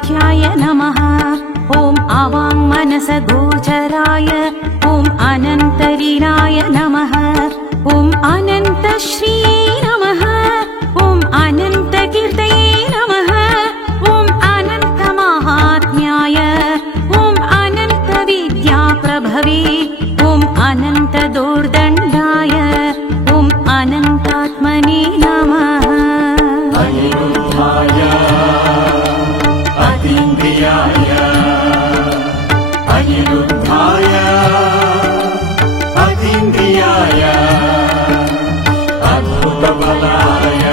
अनन्तकायाय नमः। ॐ अवाङ्मनसगोचराय ॐ अनन्तलीलाय नमः। ॐ अनन्तश्री नमः। ॐ अनन्तकीर्तये नमः। ॐ अनन्तमाहात्म्याय ॐ अनन्तविद्याप्रभवे ॐ अनन्तदोर्दण्डाय ॐ अनन्तात्मने नमः। अनिरुद्धाय अतीन्द्रियाय अनिरुद्धाय अतीन्द्रियाय अद्भुतबलाय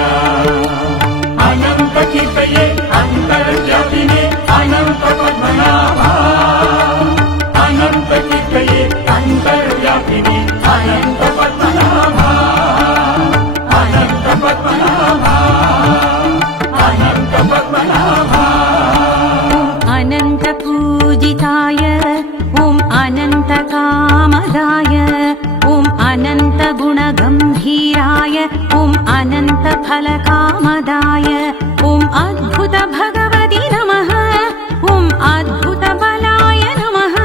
अनन्तकीर्तये अन्तर्व्यापिने अनन्तपद्मनाभा अनन्तकीर्तये अन्तर्व्यापिने अनन्तपद्मनाभा अनन्तपद्मनाभा अनन्तपद्मनाभा। अनन्तपूजिताय ॐ अनन्तकामदाय ॐ अनन्तगुणगम्भीराय ॐ अनन्तफलकामदाय ॐ अद्भुतभगवति नमः। ॐ अद्भुतबलाय नमः।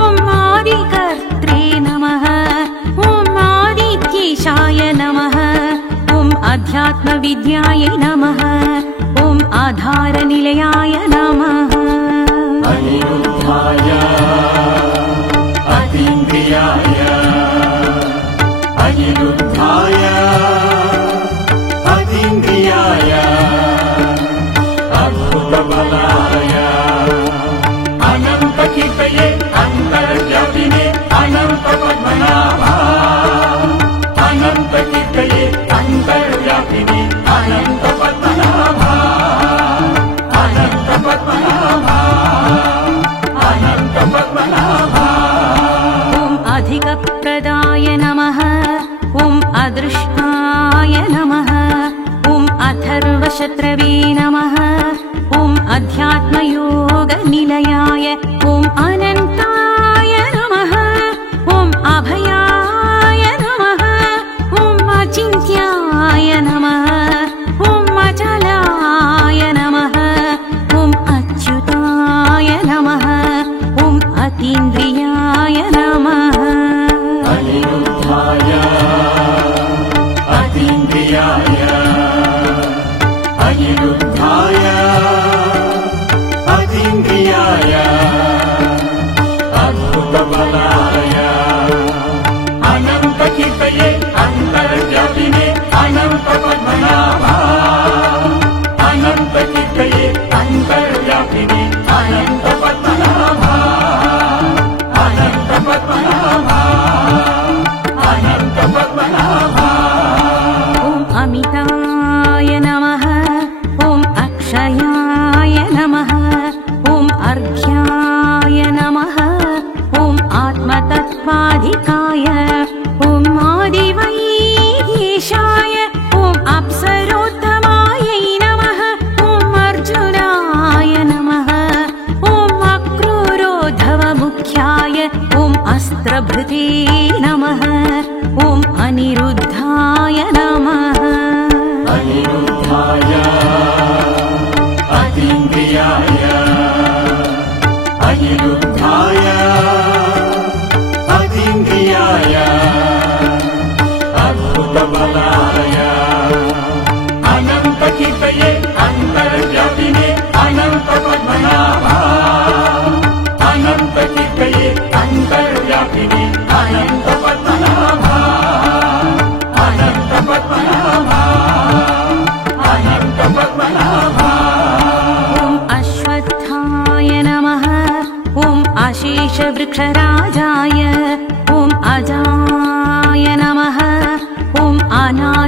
ॐ आदिकर्त्रे नमः। ॐ आदित्येशाय नमः। ॐ अध्यात्मविद्याय नमः। ॐ आधारनिलयाय नमः। अनिरुद्धाय अतीन्द्रियाय अनिरुद्धाय अतीन्द्रियाय अद्भुतबलाय अनन्तकीर्तये अन्तर्व्यापिने अनन्तपद्मनाभा अनन्तकीर्तये अन्तर्व्यापिने अनन्तपद्मनाभा अनन्तपद्मनाभा अनन्तपद्मनाभा। ॐ अधिकप्रदाय नमः। ॐ अदृष्टाय नमः। ॐ अथर्वशत्रवे नमः। ॐ अध्यात्मयोगनिलयाय ॐ अनन्ताय नमः। ॐ अभयाय नमः। ॐ अचिन्त्याय नमः। ॐ अचलाय नमः। ॐ अच्युताय नमः। ॐ अतीन्द्रियाय नमः। अनिरुद्धाय अतीन्द्रियाय अनिरुद्धाय अतीन्द्रियाय अद्भुतबलाय अनन्तकीर्तये अन्तर्व्यापिने अनन्तपद्मनाभा अनन्तकीर्तये अन्तर्व्यापिने अनन्तपद्मनाभा अनन्तपद्मनाभा अनन्तपद्मनाभा। ॐ अमिताय नमः। ॐ अक्षयाय नमः। ॐ अर्घ्याय नमः। ॐ आत्मतत्त्वाधिकाय ॐ आदिवैद्येशाय ॐ अप्सरोत्तमायै नमः। ॐ अर्जुनाय नमः। ॐ अक्रूरोद्धवमुख्याय ॐ अस्त्रभृते नमः। ॐ अनिरुद्धाय नमः। अनिरुद्धाय अतीन्द्रियाय अनिरुद्धाय अतीन्द्रियाय अद्भुतबलाय अनन्तकीर्तये अन्तर्व्यापिने अनन्तपद्मनाभा अनन्तकीर्तये अन्तर्व्यापिने अनन्तपद्मनाभा अनन्तपद्मनाभा अनन्तपद्मनाभा। ॐ अश्वत्थाय नमः। ॐ अशेषवृक्षराजाय ॐ अजाय नमः। ॐ अनादिकाय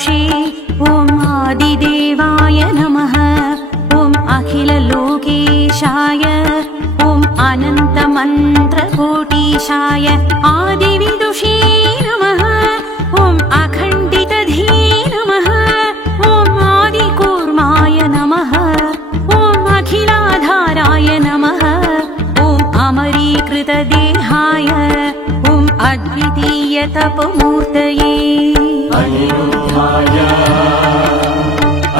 सर्वविदुषे ॐ आदिदेवाय नमः ॐ अखिललोकेशाय ॐ अनन्तमन्त्रकोटीशाय आदिविदुषे नमः ॐ अखण्डितधे नमः ॐ आदिकूर्माय नमः ॐ अखिलाधाराय नमः ॐ अमरीकृतदेहाय ॐ अद्वितीयतपमूर्तये अनिरुद्धाय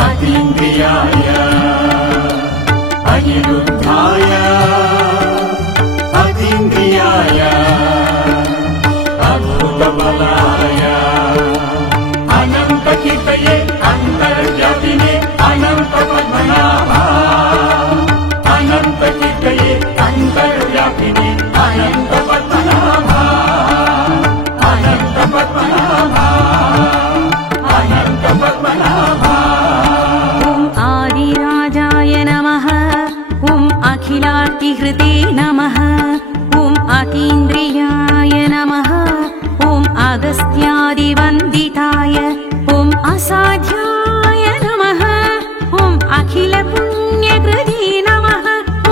अतीन्द्रियाय अनिरुद्धाय अतीन्द्रियाय अद्भुतबलाय अनन्तकीर्तये अन्तर्व्यापिने अनन्तपद्मनाभा अनन्तकीर्तये अन्तर्व्यापिने अनन्तपद्मनाभा अनन्तपद्मनाभा अनन्तपद्मनाभा ॐ आदिराजाय नमः ॐ अखिलार्तिहृते नमः ॐ अतीन्द्रियाय नमः ॐ अगस्त्यादिवन्दिताय ॐ असाध्याय नमः ॐ अखिलपुण्यकृते नमः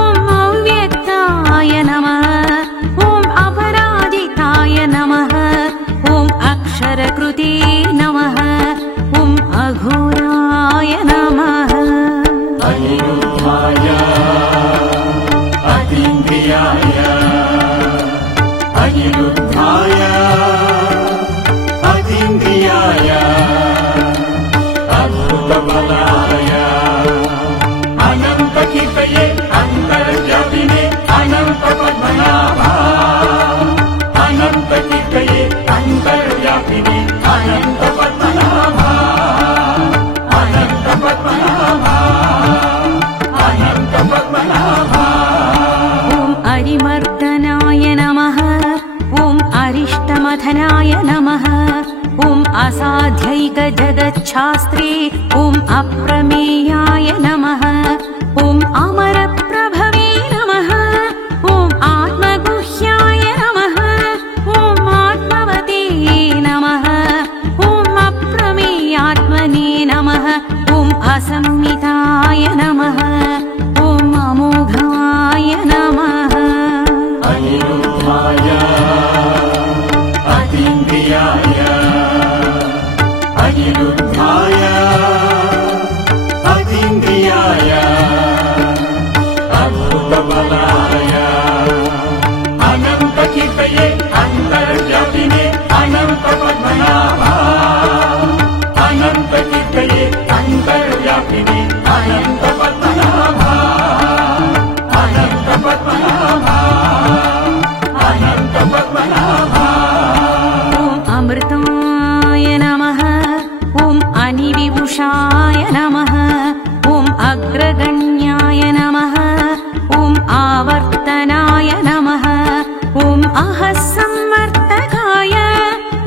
ॐ अव्यक्ताय नमः ॐ अपराजिताय नमः ॐ अक्षरकृते नमः ॐ अघोराय नमः अनिरुद्धाय अतीन्द्रियाय अनिरुद्धाय अतीन्द्रियाय अद्भुतबलाय अनन्तकीर्तये अन्तर्व्यापिने अनन्तपद्मनाभा अनन्तकीर्तये अन्तर्व्यापिने अनन्तपद्मनाभा अनन्तपद्मनाभा अनन्तपद्मनाभा ॐ अरिमर्दनाय नमः ॐ अरिष्टमथनाय नमः ॐ असाध्यैकजगच्छास्त्रे ॐ अप्रमेयाय नमः ॐ अमरप्रभवे नमः ॐ आत्मगुह्याय नमः ॐ आत्मवते नमः ॐ अप्रमेयात्मने नमः ॐ असंमिताय नमः ॐ अमोघाय नमः अनिरुद्धाय अतीन्द्रियाय अनिरुद्धाय अतीन्द्रियाय अद्भुतबलाय अनन्तकीर्तये अन्तर्व्यापिने अनन्तपद्मनाभा अनन्तकीर्तये अन्तर्व्यापिने अनन्तपद्मनाभा अनन्तपद्मनाभा अनन्तपद्मनाभा ॐ अमृताय नमः ॐ अनिविभूषाय नमः ॐ अग्रगण्याय नमः ॐ आवर्तनाय नमः ॐ अहस्संवर्तकाय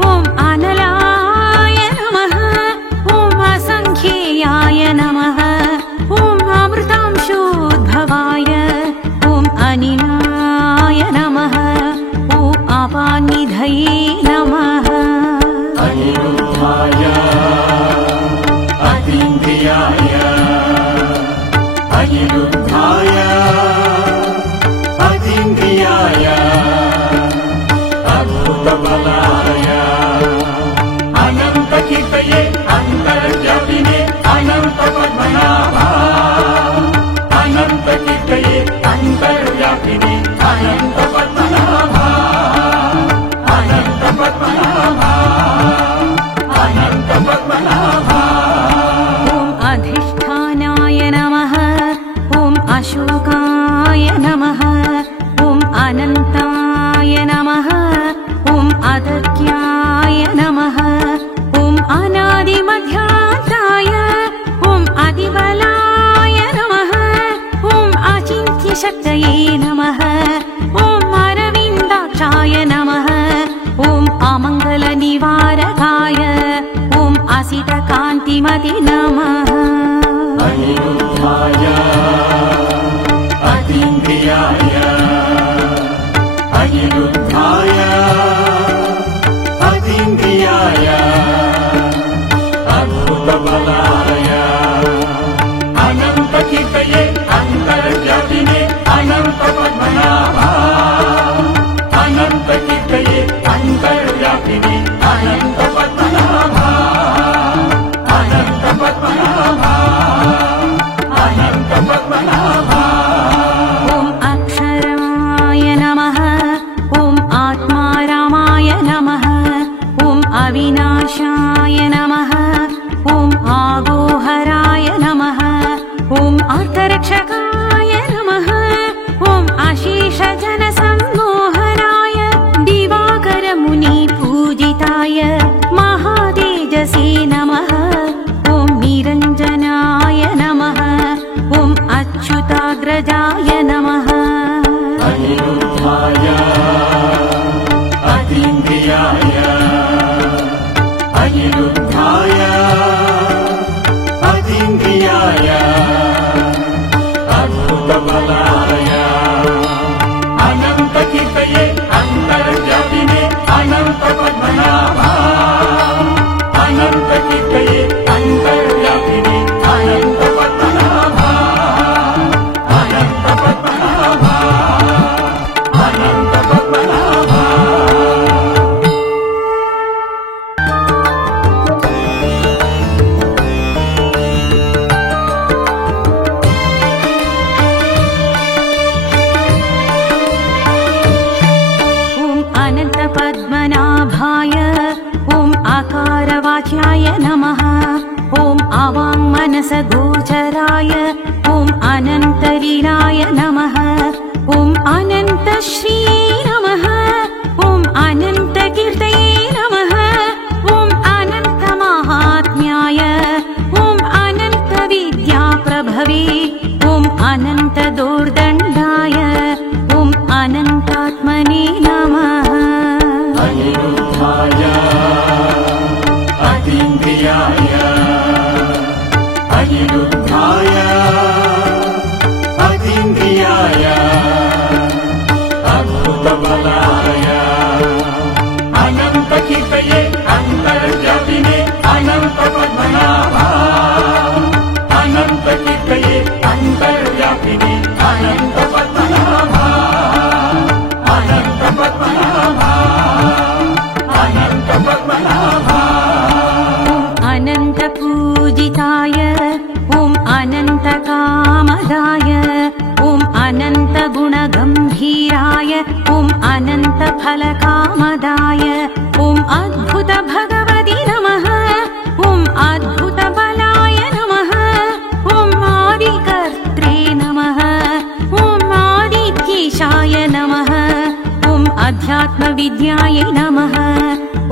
ॐ अनलाय नमः ॐ असङ्ख्येयाय नमः ॐ अमृतांशोद्भवाय ॐ अनिलाय नमः ॐ अपानिधये नमः अनिरुद्धाय अतीन्द्रियाय अनिरुद्धाय अतीन्द्रियाय अद्भुतबलाय अनन्तकीर्तये अन्तर्व्यापिने अनन्तपद्मनाभा अनन्तकीर्तये अन्तर्व्यापिने अनन्तपद्मनाभा अनन्तपद्मनाभा अनन्तपद्मनाभा ॐ अधिष्ठानाय नमः ॐ अशोकाय नमः ॐ अनन्ताय नमः ॐ अदर्ग्याय नमः ॐ अनादिमध्यान्ताय ॐ अतिबलाय नमः ॐ अचिन्त्यशक्तये नमः ॐ अरविन्दाक्षाय नमः ॐ अमङ्गलनिवारकाय ॐ असितकान्तिमते नमः अनिरुद्धाय अतीन्द्रियाय अनिरुद्धाय अतीन्द्रियाय अद्भुतबलाय अनन्तकीर्तये अन्तर्व्यापिने अनन्तपद्मनाभा अनन्तकीर्तये अन्तर्व्यापिने अनन्तपद्मनाभा अनन्तपद्मनाभा अनन्तपद्मनाभा ॐ अक्षराय नमः ॐ आत्मारामाय नमः ॐ अविनाशाय नमः ॐ आगोहराय नमः ॐ अर्थरक्षकाय नमः ॐ अशेषजनसम्मोहनाय दिवाकरमुनिपूजिताय महातेजसे नमः ॐ निरञ्जनाय नमः ॐ अच्युताग्रजाय नमः अनिरुद्धाय अतीन्द्रियाय अनिरुद्धाय अतीन्द्रियाय अद्भुतबलाय अनन्तकीर्तये अन्तर्व्यापिने अनन्तपद्मनाभा अनन्तकीर्तये अन्तर्व्यापिने अनन्तपद्मनाभा अनन्तपद्मनाभा अनन्तपद्मनाभा ॐ अनन्तपद्मनाभाय ॐ आकारवाच्याय नमः ॐ अवाङ्मनसगोचराय ॐ अनन्तलीलाय नमः ॐ अनन्तश्री नमः ॐ अनन्तकीर्तये नमः ॐ अनन्तमाहात्म्याय ॐ अनन्तविद्याप्रभवे ॐ अनन्तदोर्दण्डाय ॐ अनन्तात्मने नमः अनिरुद्धाय अतीन्द्रियाय अनिरुद्धाय अतीन्द्रियाय अद्भुतबलाय अनन्तकीर्तये अन्तर्व्यापिने अनन्तपद्मनाभा अनन्तकीर्तये अन्तर्व्यापिने अनन्तपद्मनाभा अनन्तपद्मनाभा अनन्तपद्मनाभा अनन्तपूजिताय ॐ अनन्तकामदाय ॐ अनन्तगुणगम्भीराय ॐ अनन्तफलकामदाय ॐ अद्भुतभगवति नमः ॐ अद्भुतबलाय नमः ॐ आदिकर्त्रे नमः ॐ आदित्येशाय नमः ॐ अध्यात्मविद्याय नमः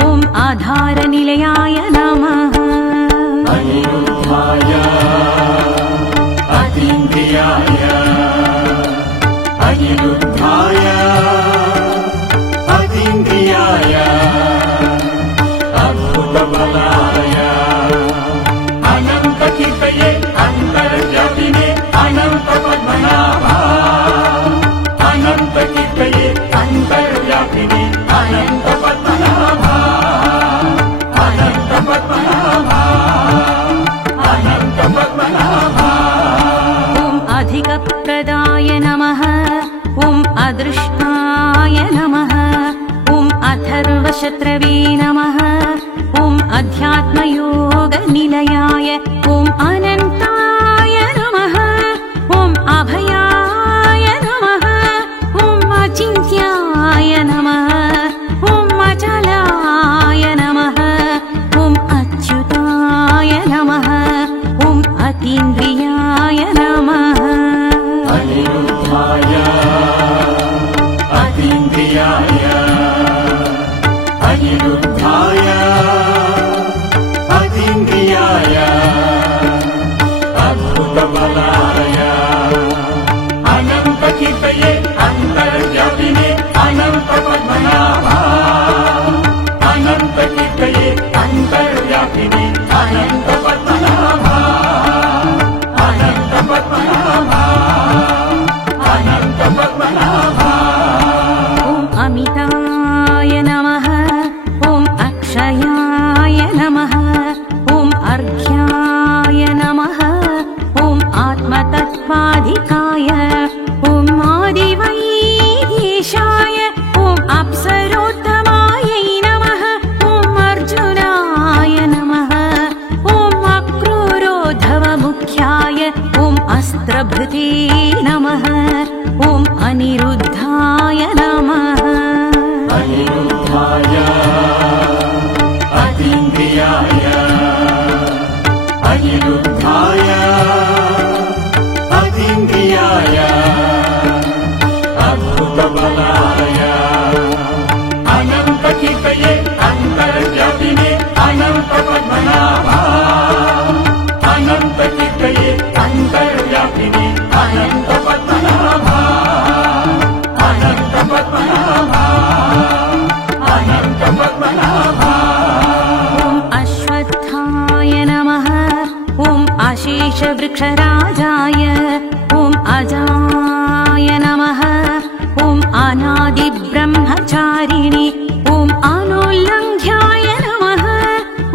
ॐ आधारनिलयाय नमः अनिरुद्धाय अतीन्द्रियाय अनिरुद्धाय अतीन्द्रियाय अद्भुतबलाय अनन्तकीर्तये अन्तर्व्यापिने अनन्तपद्मनाभा अनन्तकीर्तये अन्तर्व्यापिने अनन्तपद्मनाभा अनन्तपद्मनाभा अनन्तपद्मनाभा ॐ अधिकप्रदाय नमः ॐ अदृष्टा अस्त्रभृते नमः ॐ अनिरुद्धाय नमः अनिरुद्धाय अतीन्द्रियाय अनिरुद्धाय अतीन्द्रियाय अद्भुतबलाय अनन्तकीर्तये अन्तर्व्यापिने अनन्तपद्मनाभा अनन्तकीर्तये अन्तर्व्यापिने अनन्तपद्मनाभा अनन्तपद्मनाभा अनन्तपद्मनाभा ॐ अश्वत्थाय नमः ॐ अशेषवृक्षराजाय ॐ अजाय नमः ॐ अनादिब्रह्मचारिणे ॐ अनुल्लङ्घ्याय नमः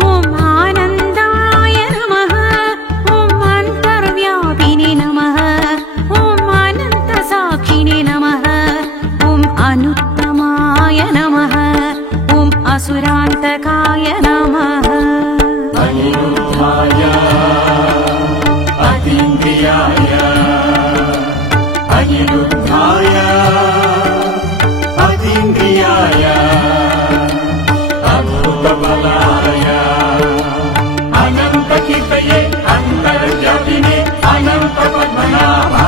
ॐ आनन्दाय नमः ॐ अन्तर्व्यापिने नमः ॐ अनन्तसाक्षिणे नमः ॐ अनुत्तमाय नमः ॐ असुरान्तकाय नमः अनिरुद्धाय अतीन्द्रियाय अनिरुद्धाय अतीन्द्रियाय अद्भुतबलाय अनन्तकीर्तये अन्तर्व्यापिने अनन्तपद्मनाभा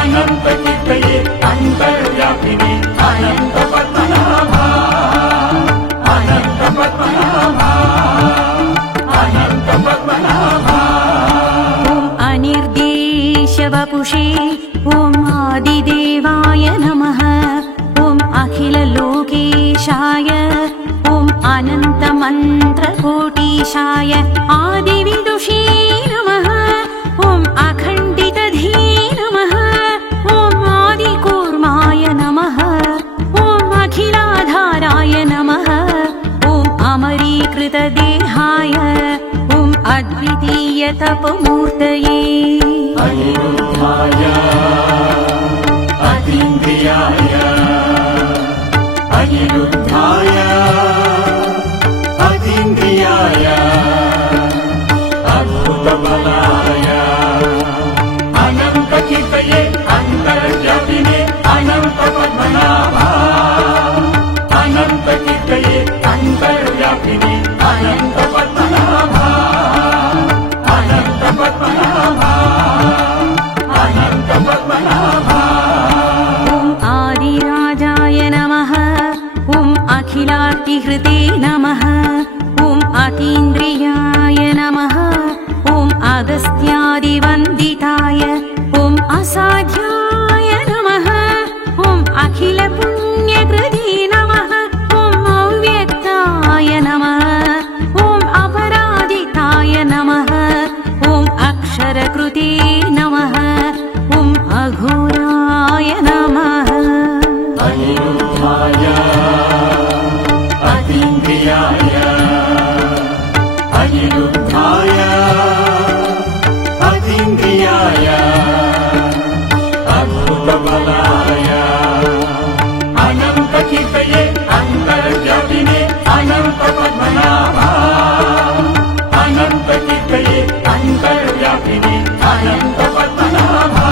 अनन्तकीर्तये अन्तर्व्यापिने अनन्तपद्मनाभा अनन्तपद्मनाभा अनन्तपद्मनाभा ॐ अनिर्देशवपुषे ॐ आदिदेवाय नमः ॐ अखिललोकेशाय ॐ अनन्तमन्त्रकोटीशाय आदिविदुषे नमः ॐ अखण्डितधे नमः ॐ आदिकूर्माय नमः ॐ अखिलाधाराय नमः ॐ अमरीकृतदेहाय ॐ अद्वितीयतपमूर्तये अनिरुद्धाय अतीन्द्रियाय अनिरुद्धाय अतीन्द्रियाय अद्भुतबलाय अनन्तकीर्तये अन्तर्व्यापिने अनन्तपद्मनाभा अनन्तकीर्तये अन्तर्व्यापिने अनन्तपद्मनाभा अनन्तपद्मनाभा अनन्तपद्मनाभा ॐ आदिराजाय नमः ॐ अखिलार्तिहृते नमः ॐ अतीन्द्रियाय नमः ॐ अगस्त्यादिवन्दिताय ॐ असाध्याय नमः ॐ अखिलपुण्यकृते नमः ॐ अव्यक्ताय नमः ॐ अपराजिताय नमः ॐ अक्षरकृते नमः ॐ अघोराय नमः अनिरुद्धाय अतीन्द्रियाय अनिरुद्धाय अतीन्द्रियाय अद्भुतबलाय अनन्तकीर्तये अन्तर्व्यापिने अनन्तपद्मनाभा अनन्तकीर्तये अन्तर्व्यापिने अनन्तपद्मनाभा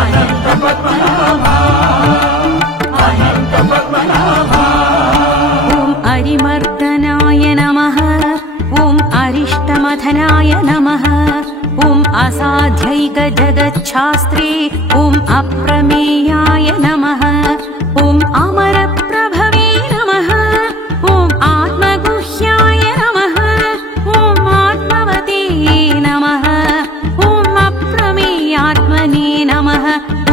अनन्तपद्मनाभा अनन्तपद्मनाभा ॐ अरिमर्दनाय नमः ॐ अरिष्टमथनाय नमः ॐ असाध्यैकजगच्छास्त्रे ॐ अप्रमेयाय नमः ॐ अमरप्रभवे नमः ॐ आत्मगुह्याय नमः ॐ आत्मवते नमः ॐ अप्रमेयात्मने नमः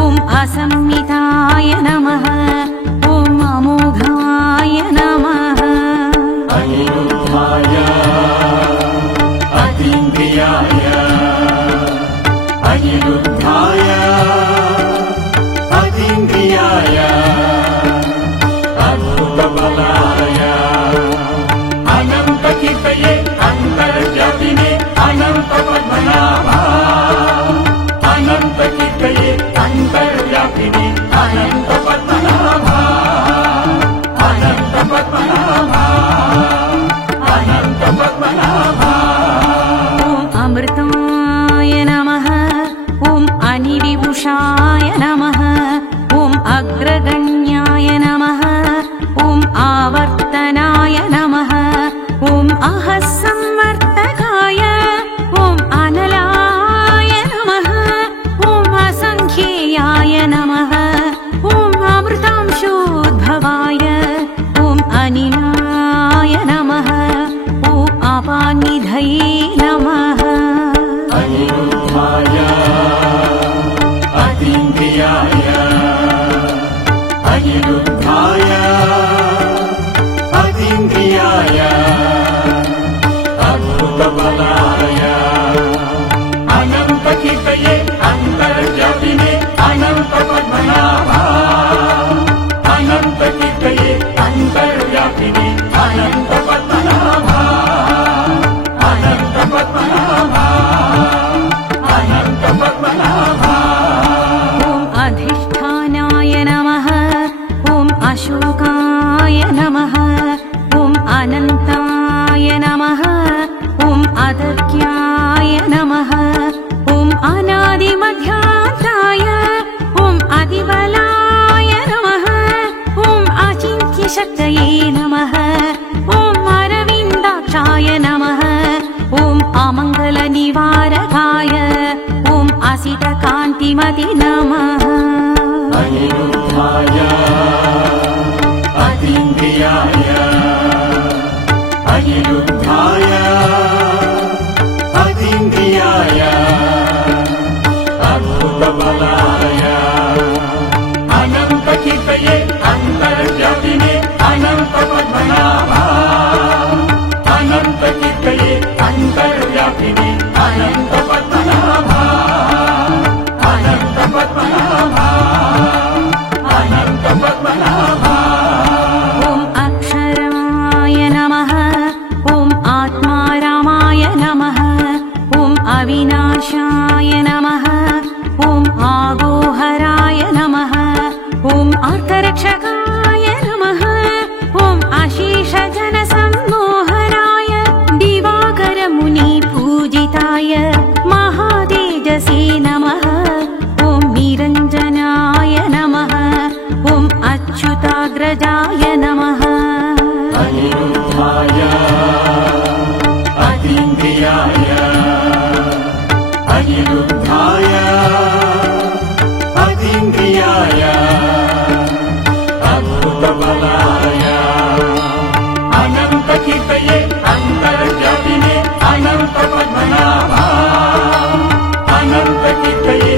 ॐ असंमिताय नमः ॐ अमोघाय नमः अनिरुद्धाय अतीन्द्रियाय अनिरुद्धाय अतीन्द्रियाय अद्भुतबलाय अनन्तकीर्तये अन्तर्व्यापिने अनन्तपद्मनाभा अनन्तकीर्तये अन्तर्व्यापिने अनन्तपद्मनाभा अनन्तपद्मनाभा अनन्तपद्मनाभा ॐ अमृताय नमः अग्निधये नमः अनिरुद्धाय अतीन्द्रियाय अनिरुद्धाय अतीन्द्रियाय अद्भुतबलाय अनन्तकीर्तये अन्तर्व्यापिने अनन्तपद्मनाभा अनन्तकीर्तये अन्तर्व्यापिने अनन्तपद्मनाभा अनन्तपद्मनाभा अनन्तपद्मनाभा ॐ अधिष्ठानाय नमः ॐ अशोकाय नमः ॐ अनन्ताय नमः ॐ अदर्ग्याय नमः ॐ अनादिमध्यान्ताय ॐ अतिबलाय नमः ॐ अचिन्त्यशक्तये नमः ॐ अरविन्दाक्षाय नमः ॐ अमङ्गलनिवारकाय ॐ असितकान्तिमते नमः अनिरुद्धाय अतीन्द्रियाय अनिरुद्धाय अतीन्द्रियाय अद्भुतबलाय अनन्तकीर्तये अन्तर्व्यापिने अनन्तपद्मनाभा अनन्तकीर्तये अन्तर्व्यापिने अनन्तपद्मनाभा अनन्तपद्मनाभा अनन्तपद्मनाभा ॐ अक्षराय नमः ॐ आत्मारामाय नमः ॐ अविनाशाय नमः ॐ आगोहराय नमः ॐ अर्थरक्षकाय नमः ॐ अशेषजनसम्मोहनाय दिवाकरमुनिपूजिताय महातेजसे नमः ॐ निरञ्जनाय नमः ॐ अच्युताग्रजाय नमः अनिरुद्धाय अतीन्द्रियाय अनिरुद्धाय अतीन्द्रियाय अद्भुतबलाय अनन्तकीर्तये अन्तर्व्यापिने अनन्तपद्मनाभा अनन्तकीर्तये